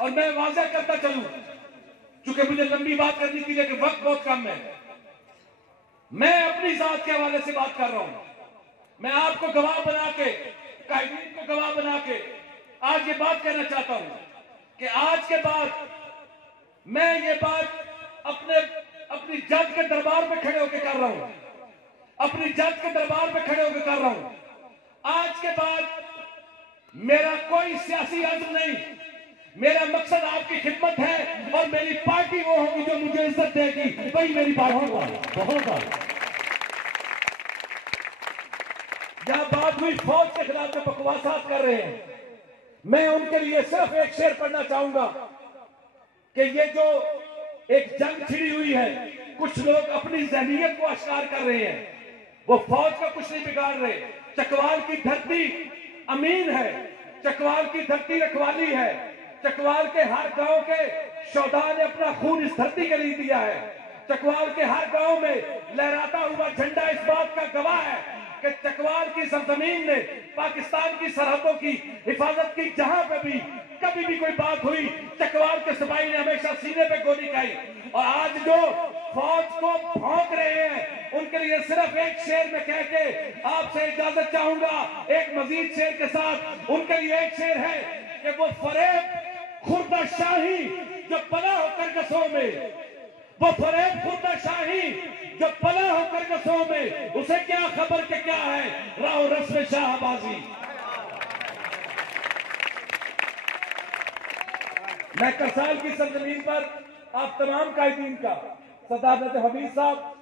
और मैं वाज़ेह करता चलूं, चूंकि मुझे लंबी बात करनी थी लेकिन वक्त बहुत कम है। मैं अपनी जात के हवाले से बात कर रहा हूं। मैं आपको गवाह बना के, कायदीन को गवाह बना के आज ये बात कहना चाहता हूं कि आज के बाद मैं ये बात अपनी जज के दरबार में खड़े होकर कर रहा हूं, अपनी जज के दरबार में खड़े होकर कर रहा हूं। आज के बाद मेरा कोई सियासी अज़्म नहीं, मेरा मकसद आपकी खिदमत है और मेरी पार्टी वो होगी जो मुझे इज्जत देगी, वही मेरी पार्टी होगी। बहुत जहां बात हुई फौज के खिलाफ जो बकवासात कर रहे हैं, मैं उनके लिए सिर्फ एक शेर पढ़ना चाहूंगा कि ये जो एक जंग छिड़ी हुई है, कुछ लोग अपनी ज़हनियत को आश्कार कर रहे हैं, वो फौज का कुछ नहीं बिगाड़ रहे। चकवाल की धरती अमीन है, चकवाल की धरती रखवाली है, चकवाल के हर गांव के शोधा ने अपना खून इस धरती के लिए दिया है। चकवाल के हर गांव में लहराता हुआ झंडा इस बात का गवाह है कि चकवाल की सरजमीन ने पाकिस्तान की सरहदों की हिफाजत की। जहां पे भी कभी भी कोई बात हुई, चकवाल के सिपाही ने हमेशा सीने पे गोली खाई। और आज जो फौज को भौंक रहे हैं, उनके लिए सिर्फ एक शेर में कह के आपसे इजाजत चाहूंगा। एक मजीद शेर के साथ उनके लिए एक शेर है कि वो फरेब खुर्दा शाही जो पला होकर गसों में, वो फरेब खुर्दा शाही जो पला होकर गसों में, उसे क्या खबर के क्या है राव रस्म शाहबाजी। मैं करसाल की सरजमीन पर आप तमाम कायदीन का, सरदार नजर हमीद साहब,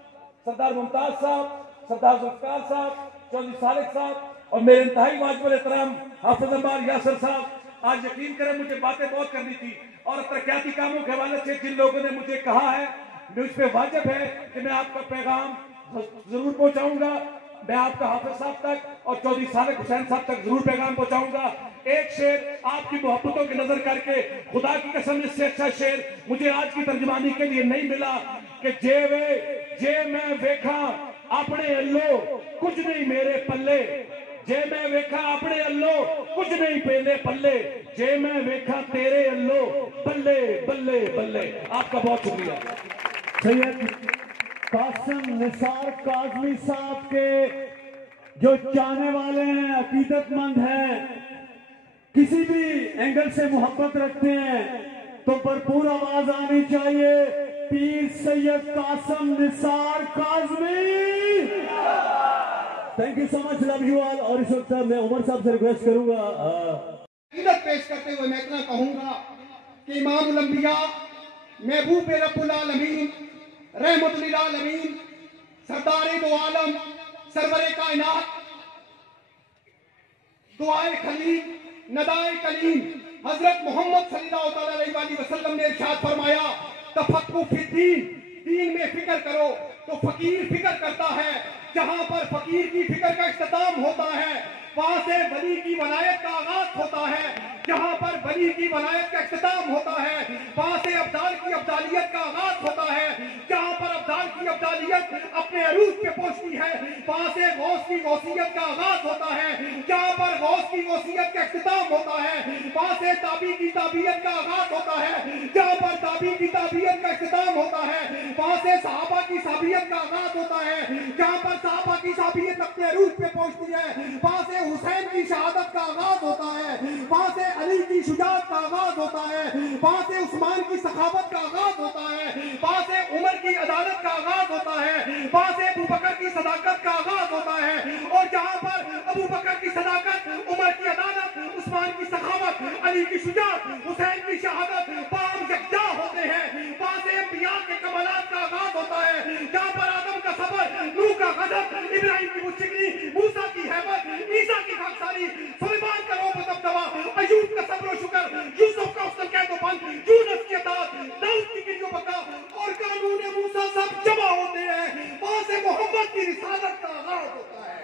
सरदार मुमताज साहब, सरदार जुल्फकार साहब, चौधरी सालिक साहब और मेरे इंतहाई वाजिब एहतराम हाफिज अम्बार यासर साहब, आज यकीन करें मुझे बातें बहुत करनी थी और तरक्याती कामों के हवाले से जिन लोगों ने मुझे कहा है, मुझ पे वाजिब है कि मैं आपका पैगाम जरूर पहुंचाऊंगा। मैं आपका हाफिज साहब तक और चौधरी सालिक हुसैन साहब तक जरूर पैगाम पहुंचाऊंगा। एक शेर आपकी मोहब्बतों की नजर करके, खुदा की कसम इससे अच्छा शेर मुझे आज की तर्जुमानी के लिए नहीं मिला कि जे मैं वेखा अपने अल्लो कुछ नहीं मेरे पल्ले, जे मैं वेखा अपने अल्लो कुछ नहीं पेले पल्ले, जे मैं वेखा तेरे अल्लो बल्ले बल्ले बल्ले। आपका बहुत शुक्रिया। सैयद कासिम निसार काजमी साहब के जो चाहने वाले हैं, अकीदतमंद हैं, किसी भी एंगल से मोहब्बत रखते हैं, तो भरपूर आवाज आनी चाहिए। Pir Syed Qasim Nisar Kazmi. Thank you so much, love you all. और इस वक्त मैं उमर साहब से रिक्वेस्ट करूंगा, अकीदत पेश करते हुए मैं इतना कहूंगा कि इमामुल अंबिया महबूब रब्बुल आलमीन रहमतुल लिल आलमीन सरदार दो आलम सरवरे कायनात दुआए खलील नदाए कलीम हजरत मोहम्मद सल्लल्लाहु अलैहि वसल्लम ने इरशाद फरमाया, तफक्कु फिद्दीन, दीन में फिक्र करो। तो फकीर फिक्र करता है, जहां पर फकीर की फिक्र का इख्तिताम होता है वहां से वली की वलायत का आगाज होता है। जहां पर वली की वलायत का इख्तिताम होता है वहां से अब्दाल की अब्दालियत का आगाज होता है। जहां पर अब्दाल की अब्दालियत अपने अरूज पे पहुंचती है वहां से गौस की गौसियत का आगाज होता है। जहां पर गौस की गौसियत का इख्तिताम होता है वहां से ताबी की ताबियत का आगाज होता है। जहां पर ताबी की ताबियत का इख्तिताम होता है वहां से सहाबा की साबियत का आगाज होता है। जहां पर सहाबा की साबियत अपने अरूज पे पहुंचती है वहां से हुसैन की शहादत का आगाज होता है। वहां से अली की शुजाअत का आगाज होता है। वहां से उस्मान की सखावत का आगाज होता है। वहां से उमर की अदालत का आगाज होता है। वहां से अबू बकर की सदाकत का आगाज होता है। और जहां पर अबू बकर की सदाकत, उमर की अदालत, उस्मान की सखावत, अली की शुजाअत, हुसैन की शहादत पाम यकजा होते हैं वहां से अंबिया के कमालात का आगाज होता है। जहां पर आदम का सबर, नूह का गजब, इब्राहिम की मुश्किली, मूसा की हैबत, ईसा की खाकसारी, सुलेमान का रोब दबदबा, अयूब का सब्र शुक्र, यूसुफ का हुस्न कैदोबंद, यूनुस की अतात, दाऊद की गिरियो बका और कानून मूसा सब जमा होते हैं। वहां से मोहम्मद की रिसालत का आगाज होता है।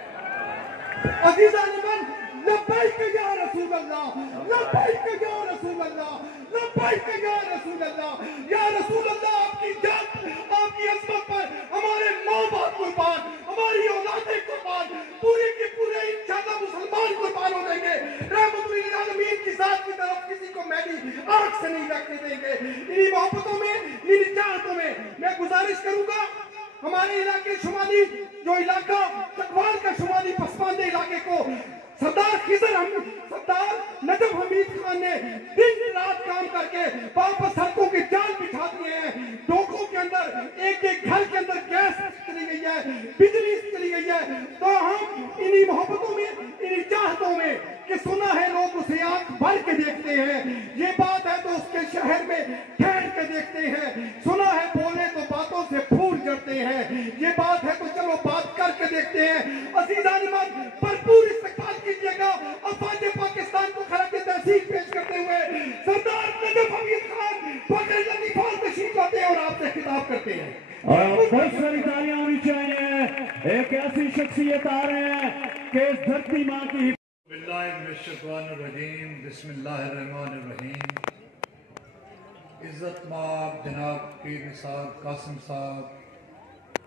अजीज़ान मन, लब्बैक या रसूल अल्लाह, लब्बैक या रसूल अल्लाह, लब्बैक या रसूल अल्लाह। या रसूल अल्लाह, आपकी जात, आपकी अज़मत पर हमारे माँ बाप कुर्बान, हमारी औलादें कुर्बान, पूरे के पूरे इंशाअल्लाह मुसलमान कुर्बान हो जाएंगे। रहमतुल लिल आलमीन की जात की तरफ किसी को मैली आंख से नहीं लगने देंगे। इन्हीं मोहब्बतों में, इन्हीं चाहतों में मैं गुजारिश करूंगा हमारे इलाके शुमाली जो इलाका चकवाल का शुमाली पसमानदे इलाके को सरदार नजफ हमीद खान ने दिन रात काम करके वापस सड़कों के जाल बिछा दिए हैं। डोकों के अंदर एक एक घर के अंदर गैस चली गई है, बिजली चली गई है। तो हम इन्हीं मोहब्बतों में, इन्हीं चाहतों में कि सुना है लोग उसे आंख भर के देखते हैं, ये बात है तो उसके शहर में ठहर के देखते हैं, सुना है बोले तो बातों से फूल जड़ते हैं, ये बात है तो चलो बात करके देखते हैं। अजीज़ान ईमान भरपूर इस्तकबाल कीजिएगा। अफवाज पाकिस्तान को खरा की तहसील पेश करते हुए सरदार नजफ हमीद खान फखर लतीफाल तशरीफ लाते हैं और आपसे खिताब करते हैं। और बहुत सारी तालियां होनी चाहिए। एक ऐसी शख्सियत आ रहे हैं कि इस धरती माँ की बिस्मिल्लाहिर्रहमानिर्रहीम। इज्जत माब जनाब पीर निसार कासिम साहब,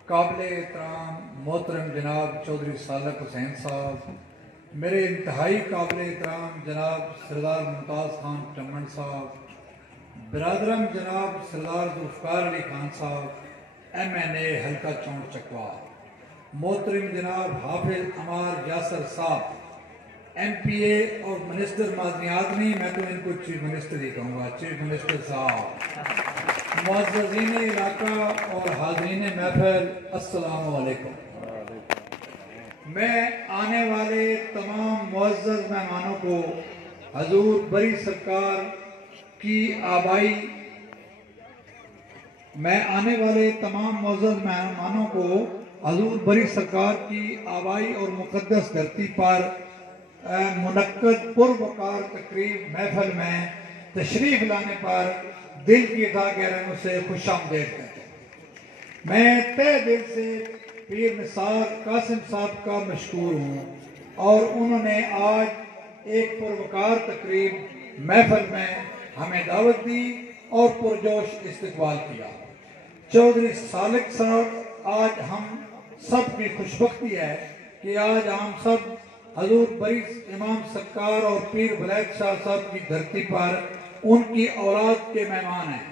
काबिल एहतराम मोहतरम जनाब चौधरी सालक हुसैन साहब, मेरे इंतहाई काबिल एहतराम जनाब सरदार मुमताज़ खान चमन साहब, बिरादरम जनाब सरदार जुल्फ़कार अली खान साहब MNA हल्का चौंट चकवाल, मोहतरम जनाब हाफिज अमार यासर साहब MPA और मिनिस्टर मादनियात नहीं, मैं तो इनको चीफ मिनिस्टर ही कहूँगा, चीफ मिनिस्टर साहब, मुअज़्ज़ज़ीन इलाका और हाज़रीन महफ़िल, अस्सलामु अलैकुम। मैं आने वाले तमाम मुअज़्ज़ज़ मेहमानों को हजूर बरी सरकार की आबाई मैं आने वाले तमाम मुअज़्ज़ज़ मेहमानों को हजूर बरी सरकार की आबाई और मुक़द्दस धरती पर मुनक्कद पुरवकार तकरीब महफिल में तशरीफ लाने पर दिल की गहराइयों से खुशामदीद करता हूँ। मैं तहे दिल से पीर निसार कासिम साहब का मशकूर हूँ और उन्होंने आज एक पुरवकार तकरीब महफिल में हमें दावत दी और पुरजोश इस्तकबाल किया। चौधरी सालिक साहब, आज हम सब की खुशबख्ती है कि आज हम सब हजूर बरी इमाम सरकार और पीर वलैद शाह साहब की धरती पर उनकी औलाद के मेहमान हैं।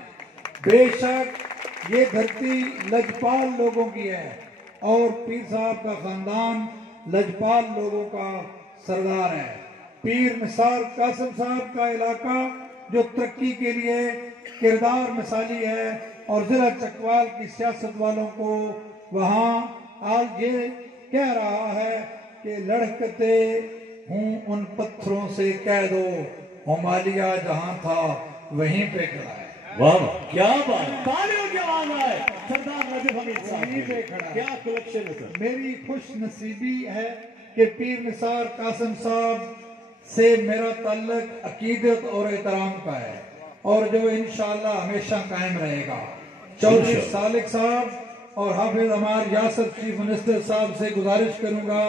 बेशक ये धरती लजपाल लोगों की है और पीर साहब का खानदान लजपाल लोगों का सरदार है। पीर निसार कासिम साहब का इलाका जो तरक्की के लिए किरदार मिसाली है और जिला चकवाल की सियासत वालों को वहाँ आज ये कह रहा है कि लड़कते हूँ उन पत्थरों से कह दो, हिमालय जहाँ था वहीं पे खड़ा है। वाह क्या बात, तालियों की आवाज आए सरदार नजफ हमीद साहब, क्या कलेक्शन है सर। मेरी खुश नसीबी है कि पीर निसार कासिम साहब से मेरा ताल्लुक अकीदत और एहतराम का है और जो इंशाअल्लाह हमेशा कायम रहेगा। चौधरी सालिक साहब और हाफिज अमार यासर चीफ मिनिस्टर साहब से गुजारिश करूंगा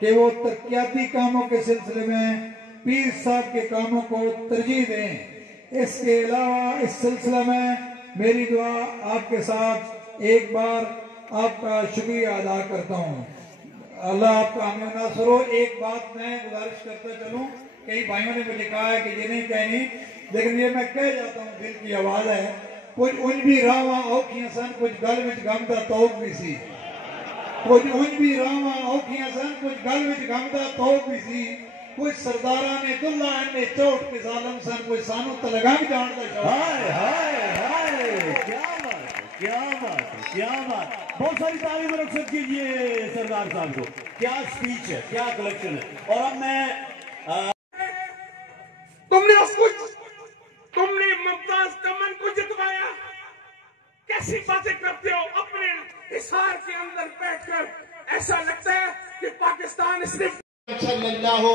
कि वो तरक्याती कामों के सिलसिले में पीर साहब के कामों को तरजीह दें। इसके अलावा इस सिलसिले में मेरी दुआ आपके साथ एक बार आपका शुक्रिया अदा करता हूँ। अल्लाह आपका हमें नासर हो। एक बात मैं गुजारिश करता चलूँ, कई भाइयों ने मुझे कहा है कि ये नहीं कहनी, लेकिन ये मैं कह जाता हूँ, दिल की आवाज है। कुछ उन भी रावा औखियां सन, कुछ गल विच गम दा तौक भी सी। कुछ उन भी रावा औखियां सन, कुछ गल विच गम दा तौक भी सी। कुछ सरदारा ने दुल्ला ने चोट के जालम सन, कोई सानू तलगा भी जान दा शौक। हाय हाय हाय, क्या बात है, क्या बात है, क्या बात। बहुत सारी तारीफ रख कीजिए सरदार साहब को। क्या स्पीच है, क्या कलेक्शन है। और अब मैं तुमने मुमताज चमन को जितवाया। कैसी बातें करते हो अपने हिसार के अंदर बैठकर। ऐसा लगता है कि पाकिस्तान सिर्फ सल्लल्लाहु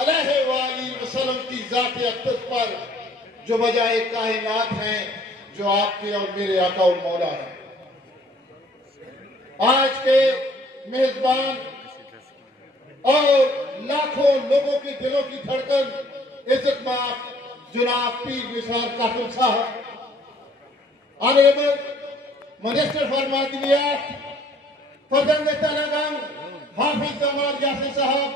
अलैहि वसल्लम की जात अक़दस पर जो बजाए कायनात हैं, जो आपके और मेरे आका और मौला है। आज के मेजबान और लाखों लोगों के दिलों की धड़कन इज्जतमाब जनाब पीर निसार कासिम साहब, ऑनरेबल मिनिस्टर फॉर मादनियात फर्जंद तेलंगाना हाफिज अमार यासिर साहब,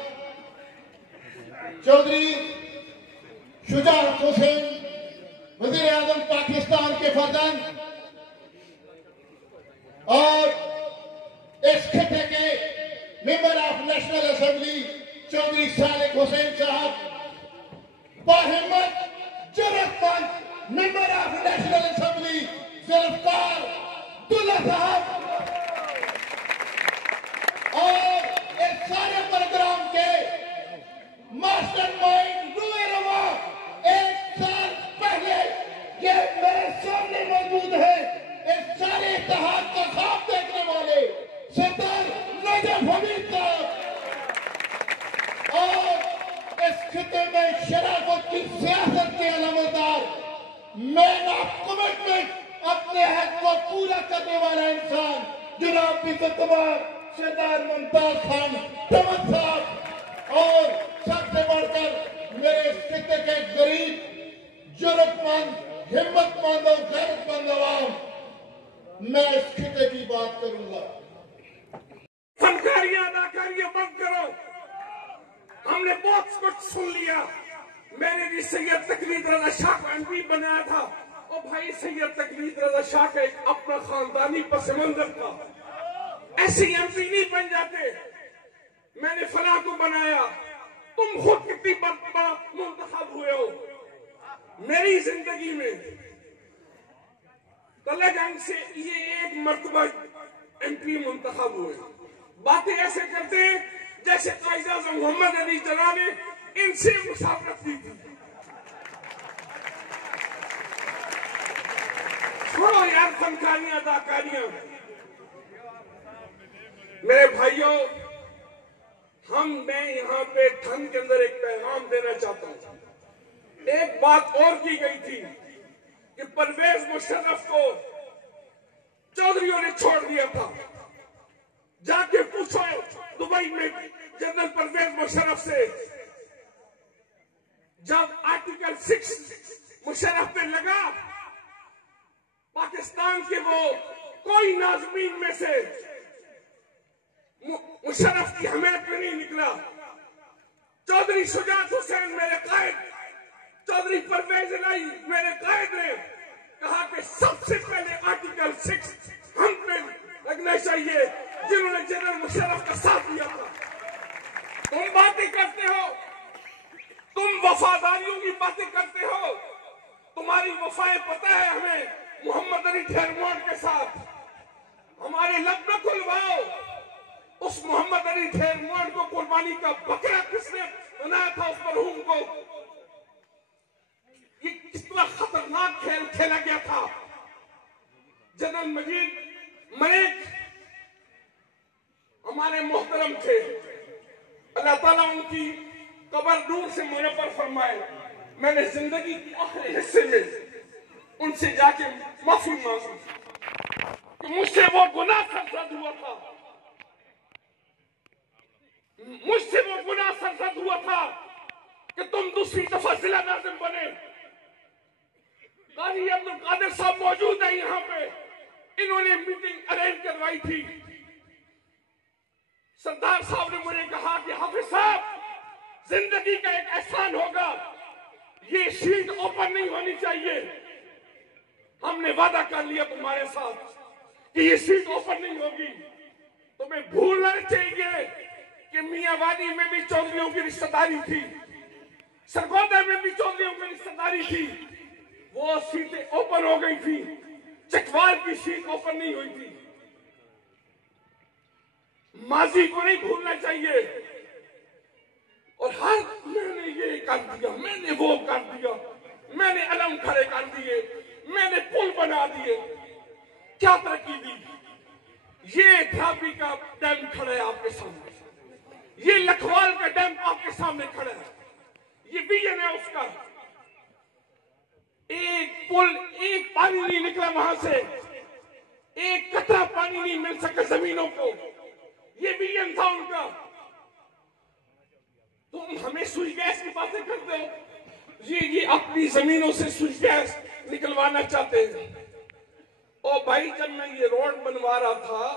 चौधरी शुजाअत हुसैन वज़ीर आज़म पाकिस्तान के फर्जंद और इस खिते के member of National Assembly Chaudhry Salik Hussain sahab, बाहिम्मत जरूरतमंद member of National Assembly Zulfiqar Abdullah sahab, और इस सारे प्रोग्राम के मास्टरमाइंड रूए रवा एक साल पहले ये मेरे सामने मौजूद है, इस सारे इत्तेहाद का ख्वाब देखने वाले सरदार नजफ हमीद साहब, और इस खिते में शराफत की सियासत के अलमदार मैन ऑफ कमिटमेंट अपने हक को पूरा करने वाला इंसान जनाब इज्जतमार सरदार मुमताज खान तमन साहब, और सबसे बढ़कर मेरे इस खिते के गरीब जरूरतमंद हिम्मतमंद और गैरतमंद अवाम, मैं इस खिते की बात करूंगा। फनकारियां अदाकारियां बंद करो, हमने बहुत कुछ सुन लिया। मैंने भी सैयद तकलीद रजा शाह को एमपी बनाया था, और भाई सैयद तकलीद रजा शाह का एक अपना खानदानी पस मंजर था, ऐसे एमपी नहीं बन जाते। मैंने फलाह को बनाया, तुम खुद कितनी मरतबा मुंतखब हुए हो मेरी जिंदगी में, तले जंग से ये एक मरतबा एमपी मुंतखब हुए। बातें ऐसे करते हैं जैसे कायद मोहम्मद अली जना ने इनसे मुशावरत की थी। छोड़ो यार फनकारियां अदाकारियां। मेरे भाइयों, मैं यहाँ पे ठंड के अंदर एक पैगाम देना चाहता हूँ। एक बात और की गई थी कि परवेज मुशर्रफ को चौधरियों ने छोड़ दिया था। जाके पूछो दुबई में जनरल परवेज मुशर्रफ से, जब आर्टिकल 6 मुशर्रफ पे लगा, पाकिस्तान के वो कोई नाज़मीन में से मुशर्रफ की हमायत में नहीं निकला। चौधरी शुजात हुसैन मेरे कायद, चौधरी परवेज इलाही मेरे कायद ने कहा कि सबसे पहले आर्टिकल 6 हम पे लगना चाहिए, जिन्होंने जनरल मुशर्रफ का साथ दिया था। तुम बातें करते हो, तुम वफादारियों की बातें करते हो, तुम्हारी वफाएं पता है हमें मोहम्मद अली ठहरमोड़ के साथ। हमारे लब न खुलवाओ, उस मोहम्मद अली ठहरमोड़ को कुर्बानी का बकरा किसने बनाया था उस मरहूम को? ये कितना खतरनाक खेल खेला गया था। जनरल मजीद मलिक हमारे मोहतरम थे, अल्लाह ताला उनकी कब्र दूर से मुनव्वर फरमाए। मैंने जिंदगी के आखिरी हिस्से में उनसे जाके माफी मांगी कि मुझसे वो गुनाह सरजद हुआ था, मुझसे वो गुनाह सरजद हुआ था कि तुम दूसरी दफा जिला नाज़िम बने। काजी अब्दुल कादिर साहब मौजूद है यहाँ पे, इन्होंने मीटिंग अरेंज करवाई थी। सरदार साहब ने मुझे कहा कि हाफिज साहब, जिंदगी का एक एहसान होगा, ये सीट ओपन नहीं होनी चाहिए। हमने वादा कर लिया तुम्हारे साथ कि ये सीट ओपन नहीं होगी। तुम्हें भूलना चाहिए कि मियांवाली में भी चौधरियों की रिश्तेदारी थी, सरगोदा में भी चौधरियों की रिश्तेदारी थी। वो सीटें ओपन हो गई थी, चकवाल की सीट ओपन नहीं हुई थी। माजी को नहीं भूलना चाहिए। और हर मैंने ये कर दिया, मैंने वो कर दिया, मैंने अलम खड़े कर दिए, मैंने पुल बना दिए, क्या तरक्की दी? ये ढाबी का डैम खड़ा है आपके सामने, ये लखवाल का डैम आपके सामने खड़ा है, ये विजन है उसका। एक पुल, एक पानी नहीं निकला वहां से, एक कतरा पानी नहीं मिल सका जमीनों को, ये विजन था उनका। तुम हमें सुई गैस की बातें करते हो, ये अपनी जमीनों से सुई गैस निकलवाना चाहते हैं। और भाई, जब मैं ये रोड बनवा रहा था,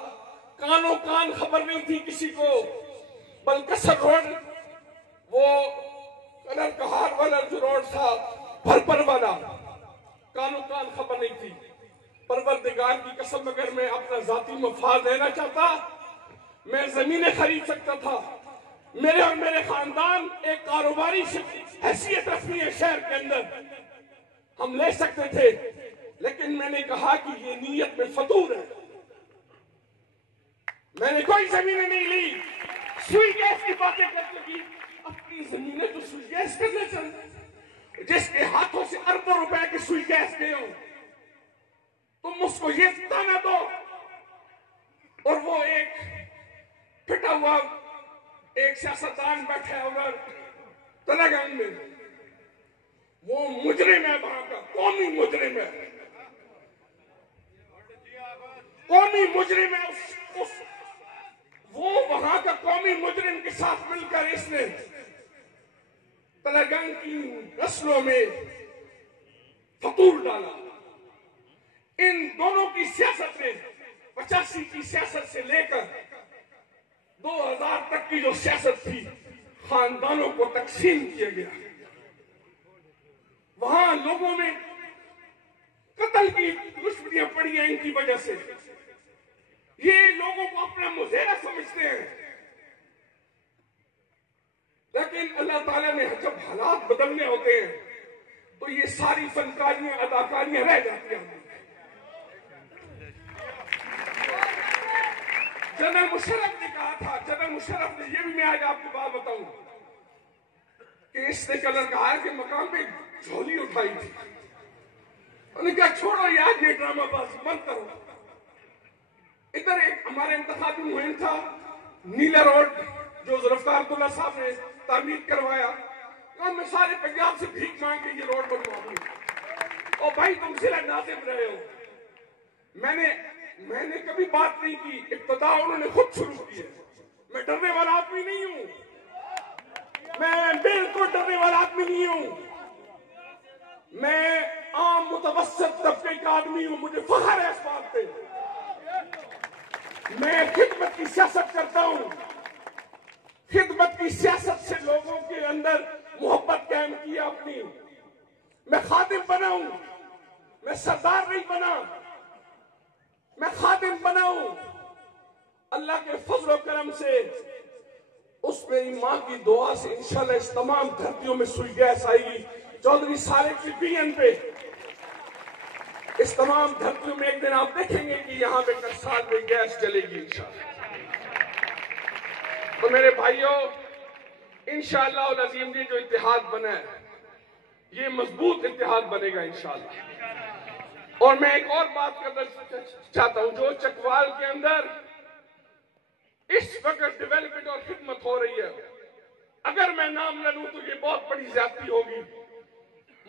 कानों कान खबर नहीं थी किसी को। बलकसर रोड, वो कलर कहार वाला जो रोड था, भरपर वाला, ताल्लुक खबर नहीं थी। परवरदिगार की कसम, अगर मैं अपना जाती मफाद लेना चाहता, मैं जमीनें खरीद सकता था। मेरे और मेरे खानदान एक कारोबारी हैसियत रखनी है शहर के अंदर, हम ले सकते थे, लेकिन मैंने कहा कि ये नीयत में फतूर है। मैंने कोई जमीनें नहीं ली, सुई गैस की बातें करने की। अपनी जमीनें तो सुई गैस करने चल, जिसके हाथों से अरबों रुपए की सुई गैस गए हो, तुम उसको ये ताना दो। और वो एक फिटा हुआ एक सियासतदान बैठा है उधर तलागंज में, वो मुजरिम है, वहां का कौमी मुजरिम है, कौमी मुजरिम है। वो वहां का कौमी मुजरिम के साथ मिलकर इसने तलागंज की नस्लों में फतूर डाला। इन दोनों की सियासत ने 85 की सियासत से लेकर 2000 तक की जो सियासत थी, खानदानों को तकसीम किया गया। वहां लोगों में कत्ल की दुश्मनियां पड़ी हैं इनकी वजह से। ये लोगों को अपना मुजेरा समझते हैं, लेकिन अल्लाह ताला ने जब हालात बदलने होते हैं तो ये सारी फनकारियां अदाकारियां रह जाती हैं। जनरल मुशर्रफ ने कहा था, जनरल मुशर्रफ ने, ये भी मैं आज आपको बात बताऊं कि इसने कलर कहा के मकाम पे झोली उठाई थी। उन्होंने कहा छोड़ो यार ये ड्रामाबाजी मत करो। इधर एक हमारे इंतखाबी मुहिम था, नीला रोड जो ज़ुल्फ़िकार अब्दुल्ला साहब ने तामीर करवाया, मैं सारे पंजाब से भीख मांग के ये रोड बनवाऊंगी। और भाई तुम जिला नासिब रहे हो, मैंने कभी बात नहीं की, इब्तिदा उन्होंने खुद शुरू की है। मैं डरने वाला आदमी नहीं हूं, मैं बिल्कुल डरने वाला आदमी नहीं हूं। मैं आम मुतवस्सित तबके का आदमी हूं, मुझे फख्र है इस बात पे। मैं खिदमत की सियासत करता हूं, खिदमत की सियासत से लोगों के अंदर मोहब्बत कायम की अपनी। मैं खादिम बना हूं, मैं सरदार नहीं बना, मैं खादिम बना हूं। अल्लाह के फजल और करम से, उस मेरी मां की दुआ से इंशाल्लाह इस तमाम धरतियों में सुई गैस आएगी। चौधरी सालेह की बीएन पे इस तमाम धरतियों में एक दिन आप देखेंगे कि यहां पे करसाल में गैस जलेगी इंशाल्लाह। तो मेरे भाइयों, इंशाअल्लाह और अजीम जी जो इत्तेहाद बना है, ये मजबूत इत्तेहाद बनेगा इंशाअल्लाह। और मैं एक और बात करना चाहता हूं, जो चकवाल के अंदर इस वक्त डेवलपमेंट और खिदमत हो रही है, अगर मैं नाम न लूं तो ये बहुत बड़ी ज्यादती होगी।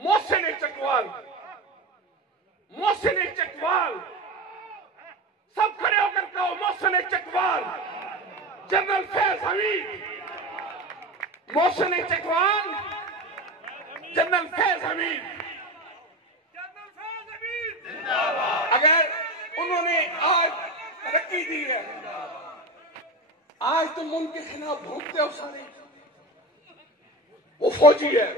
मोहसिन चकवाल, मोहसिन चकवाल, सब खड़े होकर कहो मोहसिन चकवाल, जनरल फैज हमीद, मोहसिन चकवाल, जनरल फैज हमीद, अगर उन्होंने आज तरक्की दी है, आज तुम उनके खिलाफ भूखते हो सारे। वो फौजी है,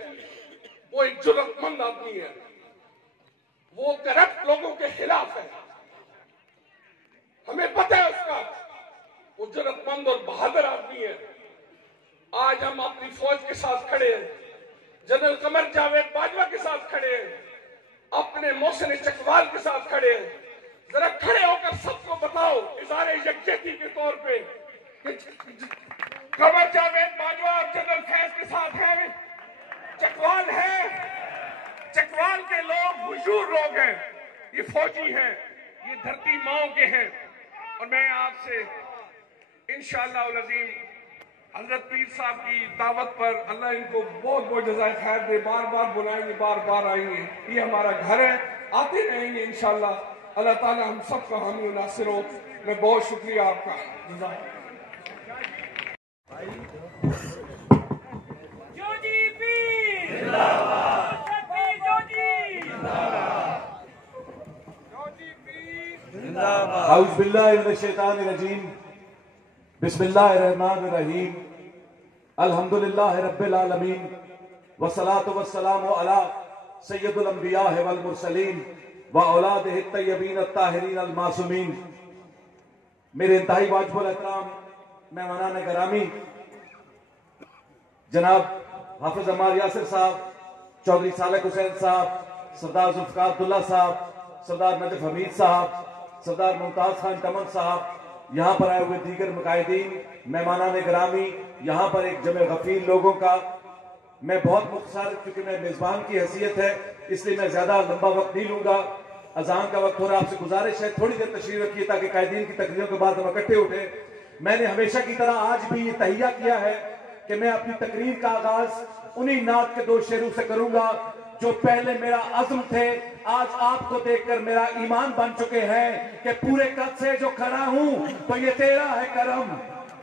वो एक जुर्रतमंद आदमी है, वो करप्ट लोगों के खिलाफ है, हमें पता है उसका। वो जुर्रतमंद और बहादुर आदमी है। आज हम अपनी फौज के साथ खड़े हैं, जनरल कमर जावेद बाजवा के साथ खड़े हैं, अपने मोहसिन चकवाल के साथ खड़े हैं। जरा खड़े होकर सबको बताओ इज़ारे यकजहती के तौर पे, कमर जावेद बाजवा और जनरल फैज के साथ है, चकवाल है। चकवाल के लोग बुजुर्ग लोग हैं, ये फौजी हैं, ये धरती माओं के हैं। और मैं आपसे इंशाअल्लाह उल अज़ीम हजरत पीर साहब की दावत पर अल्लाह इनको बहुत बहुत जज़ाए खैर दे, बार बार बुलाएंगे, बार बार आएंगे। ये हमारा घर है, आते रहेंगे इंशाअल्लाह। अल्लाह ताला हम सब का हामी नासिर हो। मैं बहुत शुक्रिया आपका। औज़ु बिल्लाहि मिनश शैतानिर रजीम, बिस्मिल्लाहिर्रहमानिर्रहीम, अल्हम्दुलिल्लाहि रब्बिल आलमीन, वस्सलातु वस्सलामु अला सैयदुल अंबिया वल मुरसलीन व औलादिहि तय्यबीन अत्ताहिरीन अल मासूमीन। मेरे इंतहाई वाजिबुल एहतराम मेहमानान गिरामी जनाब हाफिज अम्मार यासिर साहब, चौधरी सालेक हुसैन साहब, सरदार जुल्फकार अब्दुल्ला साहब, सरदार नजफ हमीद साहब, सरदार मुमताज खान तमन साहब, यहाँ पर आए हुए दीगर मुकाहिदीन, मेहमानान गिरामी, यहाँ पर एक जमे गफीर लोगों का मैं बहुत मुख्तसर, क्योंकि मैं मेजबान की हैसियत है इसलिए मैं ज्यादा लंबा वक्त नहीं लूंगा। अजान का वक्त हो रहा है, आपसे गुजारिश है थोड़ी देर तशरीफ रखिए ताकि कायदीन की तकरीरों के बाद हम इकट्ठे उठे। मैंने हमेशा की तरह आज भी ये तहिया किया है कि मैं अपनी तकरीर का आगाज उन्हीं नात के 2 शेरों से करूंगा जो पहले मेरा अज़्म थे, आज आपको देखकर मेरा ईमान बन चुके हैं कि पूरे कद से जो खड़ा हूं तो ये तेरा है करम,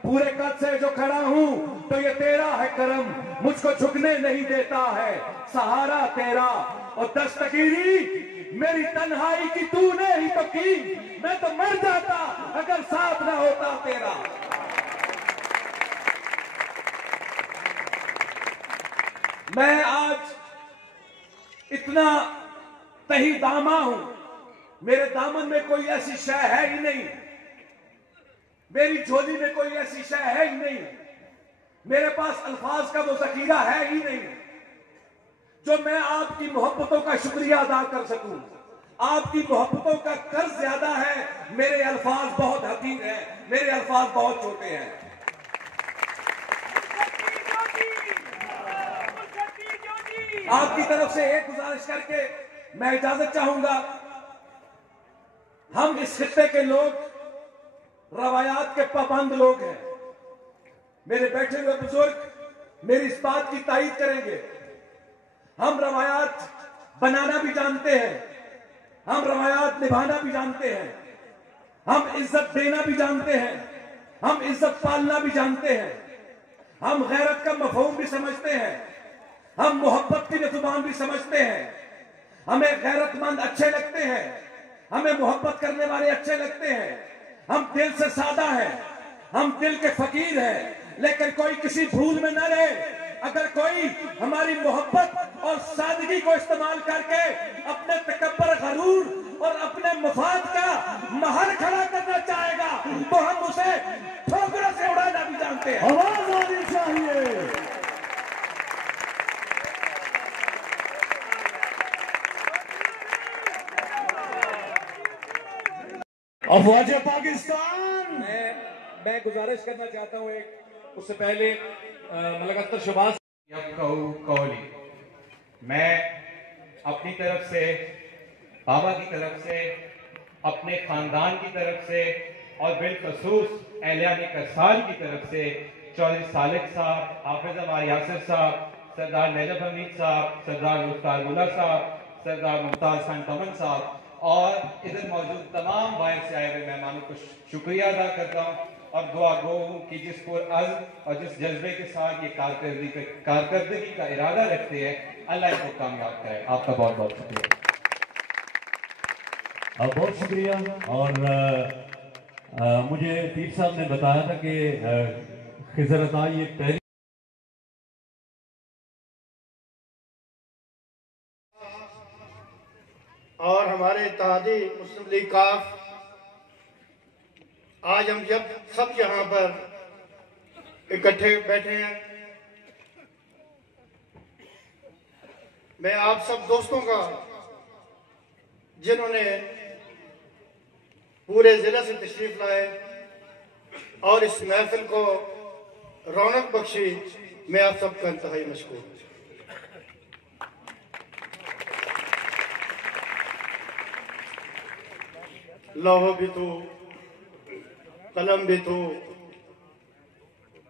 पूरे कद से जो खड़ा हूं तो ये तेरा है करम, मुझको झुकने नहीं देता है सहारा तेरा, और दस्तगीरी मेरी तन्हाई की तूने ही तो की, मैं तो मर जाता अगर साथ ना होता तेरा। मैं आज इतना तही दामा हूं, मेरे दामन में कोई ऐसी शय है ही नहीं, मेरी झोली में कोई ऐसी शय है ही नहीं, मेरे पास अल्फाज का वो जखीरा है ही नहीं जो मैं आपकी मोहब्बतों का शुक्रिया अदा कर सकूं। आपकी मोहब्बतों का कर्ज ज्यादा है, मेरे अल्फाज बहुत हकीर हैं, मेरे अल्फाज बहुत छोटे हैं। आपकी तरफ से एक गुजारिश करके मैं इजाजत चाहूंगा। हम इस खित्ते के लोग रवायात के पाबंद लोग हैं। मेरे बैठे हुए बुजुर्ग मेरी इस बात की तायीद करेंगे। हम रवायात बनाना भी जानते हैं, हम रवायात निभाना भी जानते हैं, हम इज्जत देना भी जानते हैं, हम इज्जत पालना भी जानते हैं, हम गैरत का मफहूम भी समझते हैं, हम मोहब्बत की जुबान भी समझते हैं। हमें गैरतमंद अच्छे लगते हैं, हमें मोहब्बत करने वाले अच्छे लगते हैं, हम दिल से सादा हैं, हम दिल के फकीर हैं, लेकिन कोई किसी भूल में न रहे। अगर कोई हमारी मोहब्बत और सादगी को इस्तेमाल करके अपने तकब्बर, गरूर और अपने मफाद का महल खड़ा करना चाहेगा तो हम उसे ठोकरों से उड़ाना भी जानते हैं। आवाज आनी चाहिए। अफवाज पाकिस्तान। मैं गुजारिश करना चाहता हूं एक, उससे पहले मलकत्तर शबाज कौली, मैं अपनी तरफ से, बाबा की तरफ से, अपने खानदान की तरफ से और बिलखसूस एहलियान कसाल की तरफ से चौधरी सालेक साहब, हाफिज अम्मार यासिर साहब, सरदार नजफ हमीद साहब, सरदार जुल्फकार अब्दुल्ला साहब, सरदार मुमताज खान तमन साहब और इधर मौजूद तमाम बाहर से आए हुए मेहमानों को शुक्रिया अदा करता हूँ और दुआ गो हूँ कि जिस पुरअज़्म और जिस जज्बे के साथ ये कारकर्दगी का इरादा रखते हैं, अल्लाह इनको कामयाब करे। आपका बहुत बहुत शुक्रिया। बहुत शुक्रिया। और मुझे पीर साहब ने बताया था कि खिज़र अता ये पहली और हमारे इत्तेहादी मुस्लिम लीग काफ, आज हम जब सब यहाँ पर इकट्ठे बैठे हैं, मैं आप सब दोस्तों का जिन्होंने पूरे जिले से तशरीफ लाए और इस महफिल को रौनक बख्शी, मैं आप सबका इंतहाई मशकूर। लौह भी तू, कलम भी तू,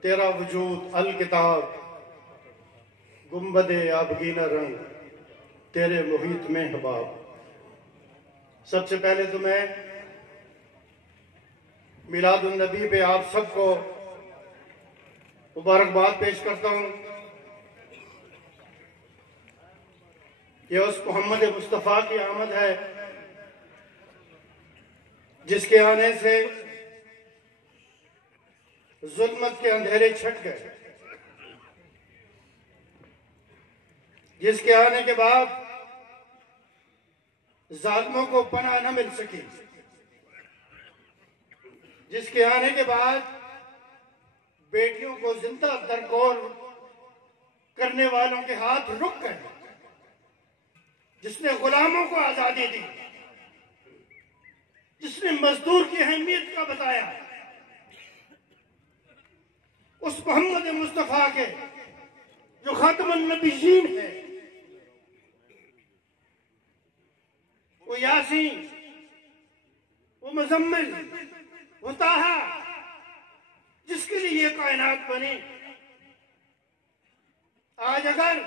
तेरा वजूद अल किताब, गुम्बदे आबगीना रंग, तेरे मुहीत में हबाब। सबसे पहले तो मैं मिलादुन नबी पे आप सबको मुबारकबाद पेश करता हूँ कि उस मोहम्मद मुस्तफ़ा की आमद है जिसके आने से जुल्मत के अंधेरे छट गए, जिसके आने के बाद जालिमों को पनाह न मिल सकी, जिसके आने के बाद बेटियों को जिंदा दरगोर करने वालों के हाथ रुक गए, जिसने गुलामों को आजादी दी, जिसने मजदूर की अहमियत का बताया, उस मोहम्मद मुस्तफा के जो खातमुन नबीयीन है, वो यासीन, वो मुजम्मिल, वो ताहा, जिसके लिए ये कायनात बनी। आज अगर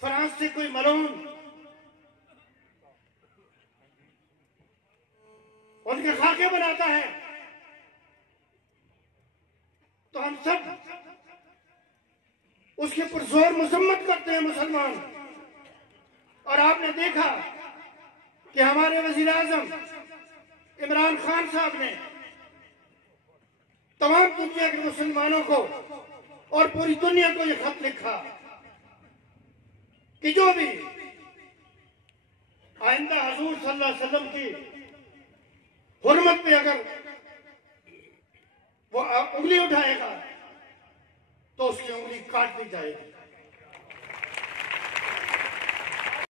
फ्रांस से कोई मलून उनके खाके बनाता है तो हम सब उसके पुरजोर मजम्मत करते हैं मुसलमान। और आपने देखा कि हमारे वजीर आजम इमरान खान साहब ने तमाम दुनिया के मुसलमानों को और पूरी दुनिया को यह खत लिखा कि जो भी आइंदा हजूर सल्लल्लाहु अलैहि वसल्लम की हुर्मत पे अगर वो उंगली उठाएगा तो उसकी उंगली काट दी जाएगी।